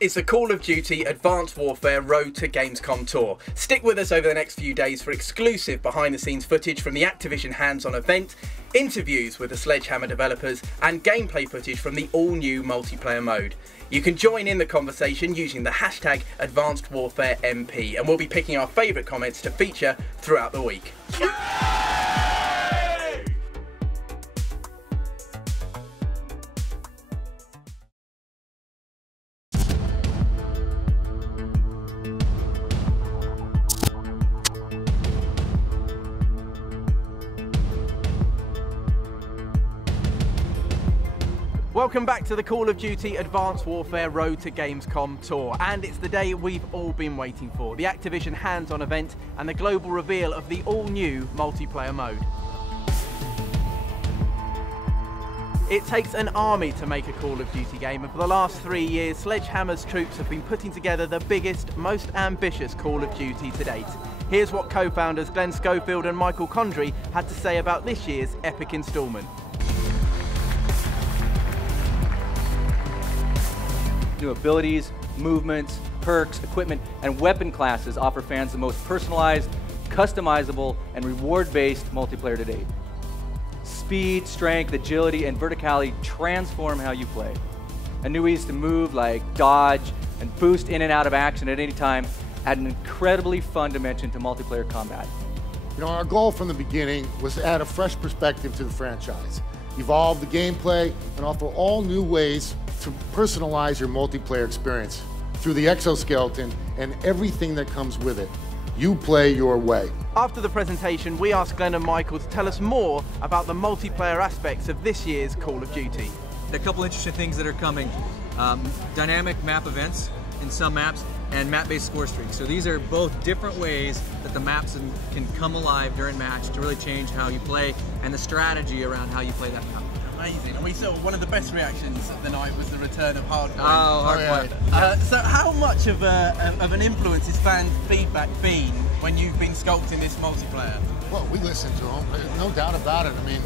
is the Call of Duty Advanced Warfare Road to Gamescom tour. Stick with us over the next few days for exclusive behind-the-scenes footage from the Activision hands-on event, interviews with the Sledgehammer developers, and gameplay footage from the all-new multiplayer mode. You can join in the conversation using the hashtag AdvancedWarfareMP, and we'll be picking our favourite comments to feature throughout the week. Welcome back to the Call of Duty Advanced Warfare Road to Gamescom tour, and it's the day we've all been waiting for, the Activision hands-on event and the global reveal of the all-new multiplayer mode. It takes an army to make a Call of Duty game, and for the last 3 years, Sledgehammer's troops have been putting together the biggest, most ambitious Call of Duty to date. Here's what co-founders Glenn Schofield and Michael Condrey had to say about this year's epic instalment. New abilities, movements, perks, equipment, and weapon classes offer fans the most personalized, customizable, and reward-based multiplayer to date. Speed, strength, agility, and verticality transform how you play. And new ways to move like dodge and boost in and out of action at any time add an incredibly fun dimension to multiplayer combat. You know, our goal from the beginning was to add a fresh perspective to the franchise, evolve the gameplay, and offer all new ways to personalize your multiplayer experience through the exoskeleton and everything that comes with it. You play your way. After the presentation, we asked Glenn and Michael to tell us more about the multiplayer aspects of this year's Call of Duty. A couple interesting things that are coming. Dynamic map events in some maps and map-based score streaks. So these are both different ways that the maps can come alive during match to really change how you play and the strategy around how you play that map. Amazing, and we saw one of the best reactions of the night was the return of Hardpoint. Oh, Hardpoint. So how much of an influence has fan feedback been when you've been sculpting this multiplayer? Well, we listen to them, no doubt about it. I mean,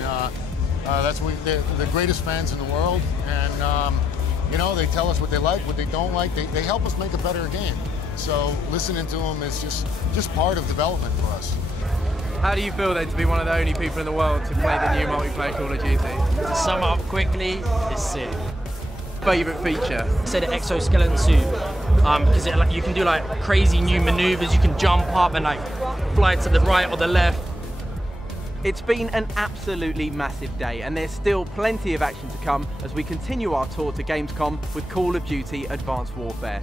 they're the greatest fans in the world, and you know, they tell us what they like, what they don't like. They help us make a better game. So listening to them is just part of development for us. How do you feel then to be one of the only people in the world to play the new multiplayer Call of Duty? To sum up quickly, it's sick. Favourite feature? Say the exoskeleton suit, because you can do like crazy new maneuvers. You can jump up and like fly to the right or the left. It's been an absolutely massive day, and there's still plenty of action to come as we continue our tour to Gamescom with Call of Duty Advanced Warfare.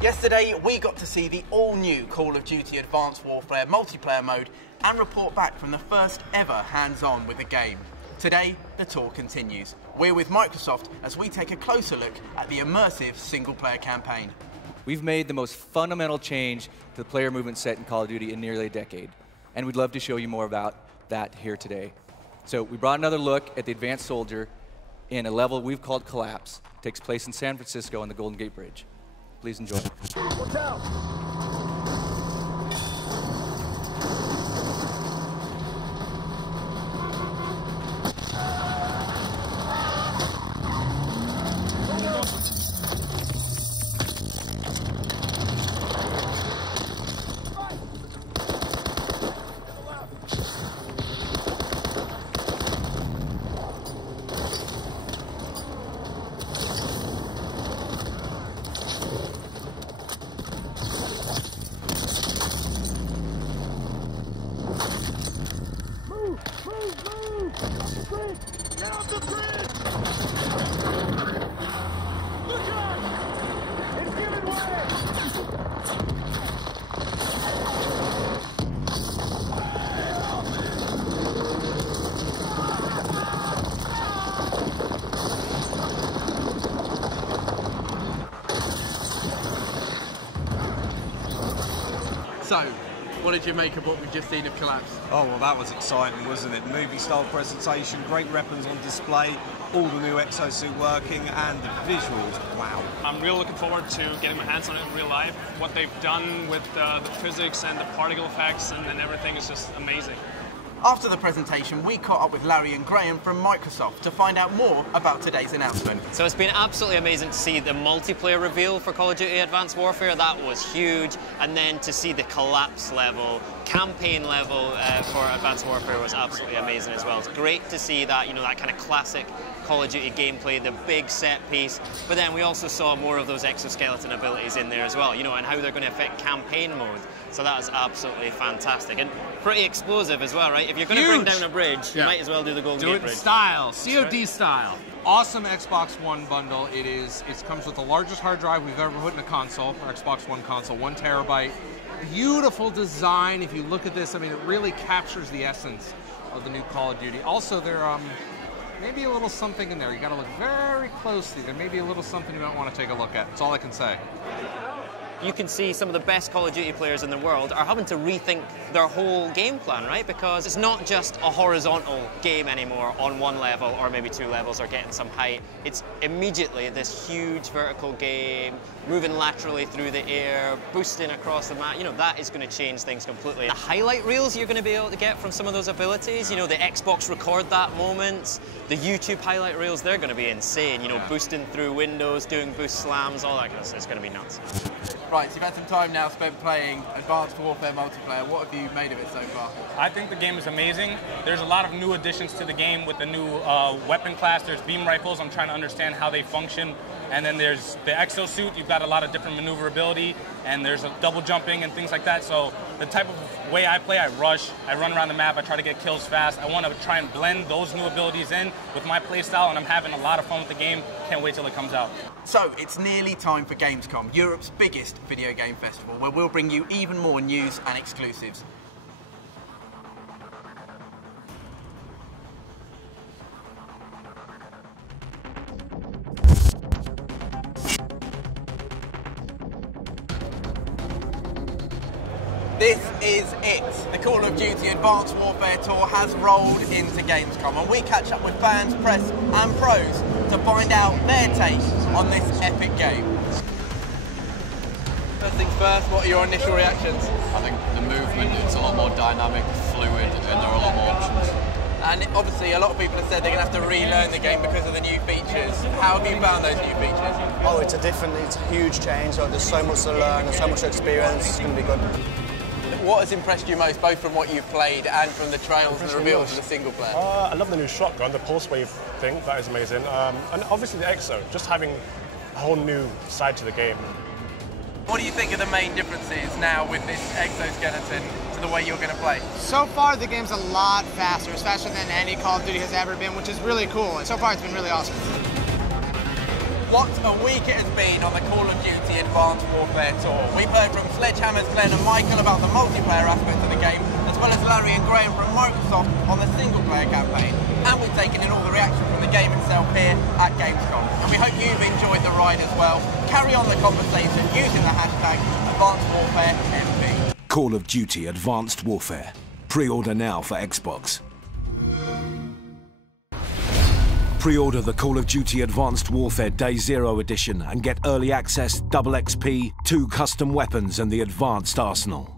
Yesterday, we got to see the all-new Call of Duty Advanced Warfare multiplayer mode and report back from the first ever hands-on with the game. Today, the tour continues. We're with Microsoft as we take a closer look at the immersive single-player campaign. We've made the most fundamental change to the player movement set in Call of Duty in nearly a decade, and we'd love to show you more about that here today. So we brought another look at the Advanced Soldier in a level we've called Collapse. It takes place in San Francisco on the Golden Gate Bridge. Please enjoy. Watch out! Get off the bridge! Look out! It's giving way! So, what did you make of what we've just seen of Collapse? Oh, well, that was exciting, wasn't it? Movie-style presentation, great weapons on display. all the new exosuit working, and the visuals, wow. I'm really looking forward to getting my hands on it in real life. What they've done with the physics and the particle effects and everything is just amazing. After the presentation, we caught up with Larry and Graham from Microsoft to find out more about today's announcement. So it's been absolutely amazing to see the multiplayer reveal for Call of Duty Advanced Warfare. That was huge. And then to see the collapse level, campaign level for Advanced Warfare was absolutely amazing as well. It's great to see that, you know, that kind of classic Call of Duty gameplay, the big set piece. But then we also saw more of those exoskeleton abilities in there as well, you know, and how they're going to affect campaign mode. So that was absolutely fantastic and pretty explosive as well, right? If you're going to bring down a bridge, you might as well do the Golden Gate Bridge. Do it in style, COD style. Awesome Xbox One bundle. It comes with the largest hard drive we've ever put in a console, our Xbox One console, 1 terabyte. Beautiful design. If you look at this, I mean, it really captures the essence of the new Call of Duty. Also, there maybe a little something in there. You got to look very closely. There may be a little something you might want to take a look at. That's all I can say. You can see some of the best Call of Duty players in the world are having to rethink their whole game plan, right? Because it's not just a horizontal game anymore on one level or maybe 2 levels or getting some height. It's immediately this huge vertical game, moving laterally through the air, boosting across the map. You know, that is going to change things completely. The highlight reels you're going to be able to get from some of those abilities, you know, the Xbox record that moment, the YouTube highlight reels, they're going to be insane. You know, boosting through windows, doing boost slams, all that kind of stuff. It's going to be nuts. Right, so you've had some time now spent playing Advanced Warfare multiplayer. What have you made of it so far? I think the game is amazing. There's a lot of new additions to the game with the new weapon class. There's beam rifles. I'm trying to understand how they function. And then there's the exosuit. You've got a lot of different maneuverability, and there's a double jumping and things like that. So the type of way I play, I rush, I run around the map, I try to get kills fast. I want to try and blend those new abilities in with my play style, and I'm having a lot of fun with the game. Can't wait till it comes out. So it's nearly time for Gamescom, Europe's biggest video game festival, where we'll bring you even more news and exclusives. This is it. The Call of Duty Advanced Warfare Tour has rolled into Gamescom, and we catch up with fans, press and pros to find out their take on this epic game. First things first, what are your initial reactions? I think the movement is a lot more dynamic, fluid, and there are a lot more options. And obviously a lot of people have said they're going to have to relearn the game because of the new features. How have you found those new features? Oh, it's a huge change. So there's so much to learn, there's so much to experience. It's going to be good. What has impressed you most, both from what you've played and from the trails and the reveals of the single player? I love the new shotgun, the pulse wave thing. That is amazing. And obviously the exo, just having a whole new side to the game. What do you think are the main differences now with this exoskeleton to the way you're going to play? So far, the game's a lot faster, faster than any Call of Duty has ever been, which is really cool. And so far, it's been really awesome. What a week it has been on the Call of Duty Advanced Warfare Tour. We've heard from Sledgehammer's Glenn and Michael about the multiplayer aspect of the game, as well as Larry and Graham from Microsoft on the single-player campaign. And we've taken in all the reaction from the game itself here at Gamescom. And we hope you've enjoyed the ride as well. Carry on the conversation using the hashtag AdvancedWarfareMP. Call of Duty Advanced Warfare. Pre-order now for Xbox. Pre-order the Call of Duty Advanced Warfare Day Zero Edition and get early access, double XP, 2 custom weapons and the advanced arsenal.